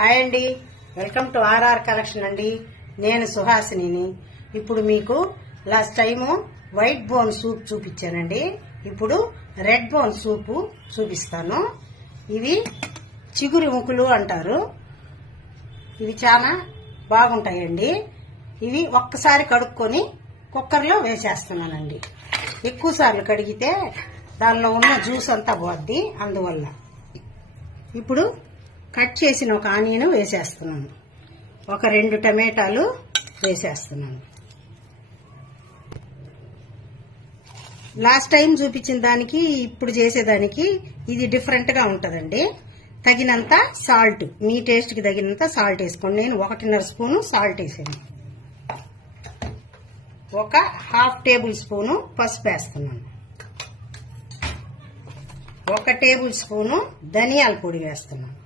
Hi అండి, welcome to RR collection అండి. నేను సుహాసిని. ఇప్పుడు మీకు last time white bone soup చూపించానండి. ఇప్పుడు రెడ్ బోన్ సూపు చూపిస్తాను. ఇవి చిగురు ముక్కులు అంటారు. ఇవి చాలా బాగుంటాయండి. ఇవి ఒక్కసారి కడుక్కొని కుక్కర్లో వేసేస్తున్నానండి. ఎక్కువ సార్లు కడిగితే దానిలో ఉన్న జ్యూస్ అంతా పోద్ది, అందువల్ల. ఇప్పుడు కట్ చేసిన ఒక ఆనియన్ వేసేస్తున్నాను. ఒక 2 టమాటాలు వేసేస్తున్నాను. లాస్ట్ టైం చూపించిన దానికి ఇప్పుడు చేసేదానికి ఇది డిఫరెంట్ గా ఉంటదండి. తగినంత సాల్ట్, మీ టేస్ట్ కి తగినంత సాల్ట్ వేసుకోండి. నేను 1.5 స్పూను సాల్ట్ వేసాను. ఒక 1/2 టేబుల్ స్పూను పసుపు వేస్తున్నాను. 1 టేబుల్ స్పూను ధనియాల పొడి వేస్తున్నాను.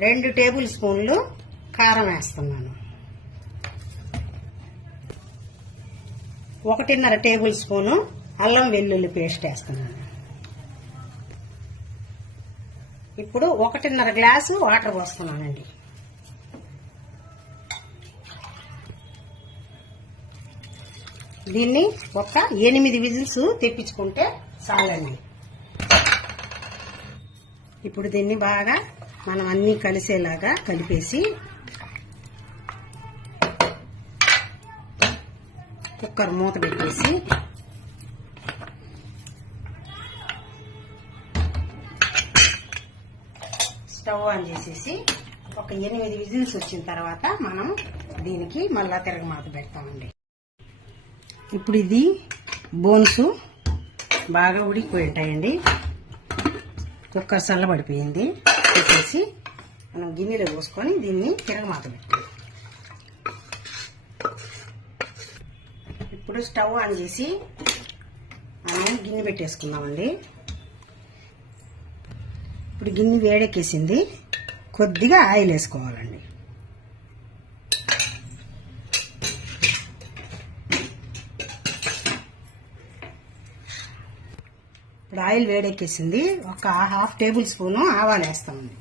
2 టేబుల్ స్పూన్లు కారం వేస్తున్నాను. 1.5 టేబుల్ స్పూను అల్లం వెల్లుల్లి పేస్ట్ వేస్తున్నాను. ఇప్పుడు 1.5 గ్లాసు వాటర్ పోస్తున్నానండి. దీన్ని ఒక 8 విజిల్స్ తెప్పించుకుంటే చాలండి. ఇప్పుడు దీన్ని బాగా మనం అన్నీ కలిసేలాగా కలిపేసి కుక్కర్ మూత పెట్టేసి స్టవ్ ఆన్ చేసేసి ఒక 8 విజిల్స్ వచ్చిన తర్వాత మనం దీనికి మళ్ళా తిరగమాత పెడతామండి. ఇప్పుడు ఇది బోన్స్ బాగా ఉడికిపోయి ఉంటాయండి. కుక్కర్ చల్లబడిపోయింది. తీసేసి మనం గిన్నెలో పోసుకొని దీన్ని తిరగమాత పెట్టాలి. ఇప్పుడు స్టవ్ ఆన్ చేసి మనం గిన్నె పెట్టేసుకుందామండి. ఇప్పుడు గిన్నె వేడెక్కేసింది. కొద్దిగా ఆయిల్ వేసుకోవాలండి. ఇప్పుడు ఆయిల్ వేడెక్కేసింది. ఒక 1/2 టేబుల్ స్పూను ఆవాలు వేస్తామండి.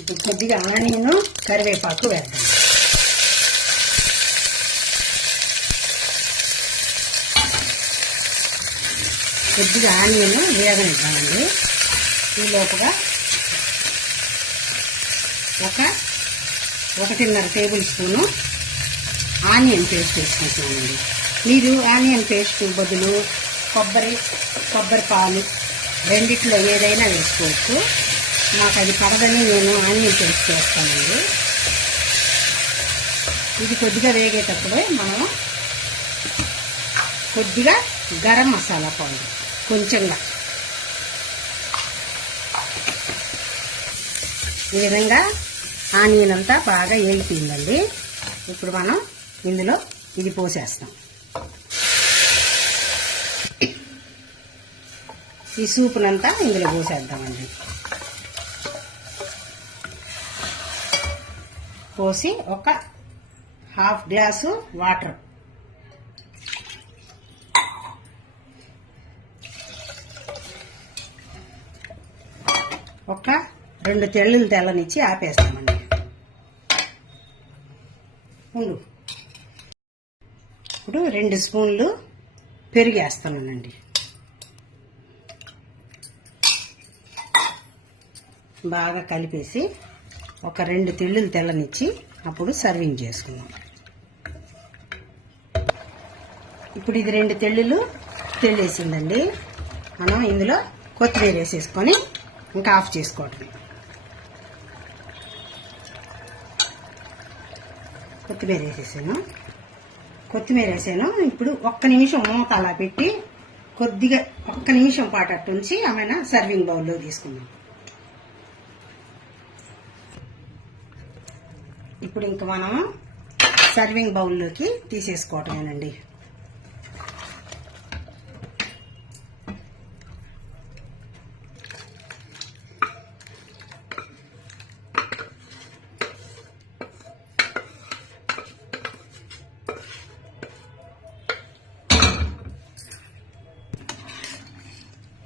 ఇప్పుడు కొద్దిగా ఆనియన్, కరివేపాకు వేద్దాం. కొద్దిగా ఆనియన్ వేగనిద్దామండి. ఈ లోపుగా ఒక 1.5 టేబుల్ స్పూను ఆనియన్ పేస్ట్ వేసుకుంటున్నానండి. మీరు ఆనియన్ పేస్ట్ బదులు కొబ్బరి పాలు రెండిట్లో ఏదైనా వేసుకోవచ్చు. నాకు అది పడదని నేను ఆనియన్ పేస్ట్ వేస్తానండి. ఇది కొద్దిగా వేగేటప్పుడే మనం కొద్దిగా గరం మసాలా పౌడర్ కొంచెంగా ఈ విధంగా ఆనియన్ అంతా బాగా వేగిపోయిందండి. ఇప్పుడు మనం ఇందులో ఇది పోసేస్తాం. ఈ సూపునంతా ఇందులో పోసేద్దామండి. పోసి ఒక 1/2 గ్లాసు వాటర్, ఒక 2 తెల్లులు తెల్లనిచ్చి ఆపేస్తామండి. ఇప్పుడు 2 స్పూన్లు పెరుగు వేస్తానండి. బాగా కలిపేసి ఒక 2 తెల్లులు తెల్లనిచ్చి అప్పుడు సర్వింగ్ చేసుకుందాం. ఇప్పుడు ఇది 2 తెల్లేసిందండి. మనం ఇందులో కొత్తిమీర వేసేసుకొని ఇంకా ఆఫ్ చేసుకోవటం. కొత్తిమీర వేసాను. ఇప్పుడు 1 నిమిషం మూత అలా పెట్టి కొద్దిగా 1 నిమిషం పాటు అట్టుంచి ఆమెన సర్వింగ్ బౌల్లో తీసుకుందాం. ఇప్పుడు ఇంక మనం సర్వింగ్ బౌల్లోకి తీసేసుకోవటమేనండి.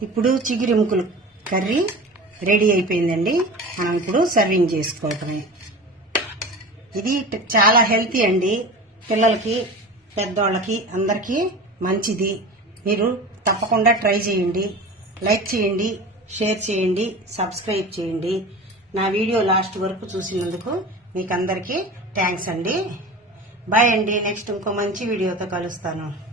ఇప్పుడు చిగురు ఎముకలు కర్రీ రెడీ అయిపోయిందండి. మనం ఇప్పుడు సర్వింగ్ చేసుకోవటమే. ఇది చాలా హెల్తీ అండి. పిల్లలకి, పెద్దవాళ్ళకి అందరికీ మంచిది. మీరు తప్పకుండా ట్రై చేయండి. లైక్ చేయండి, షేర్ చేయండి, సబ్స్క్రైబ్ చేయండి. నా వీడియో లాస్ట్ వరకు చూసినందుకు మీకు అందరికీ థ్యాంక్స్ అండి. బాయ్ అండి. నెక్స్ట్ ఇంకో మంచి వీడియోతో కలుస్తాను.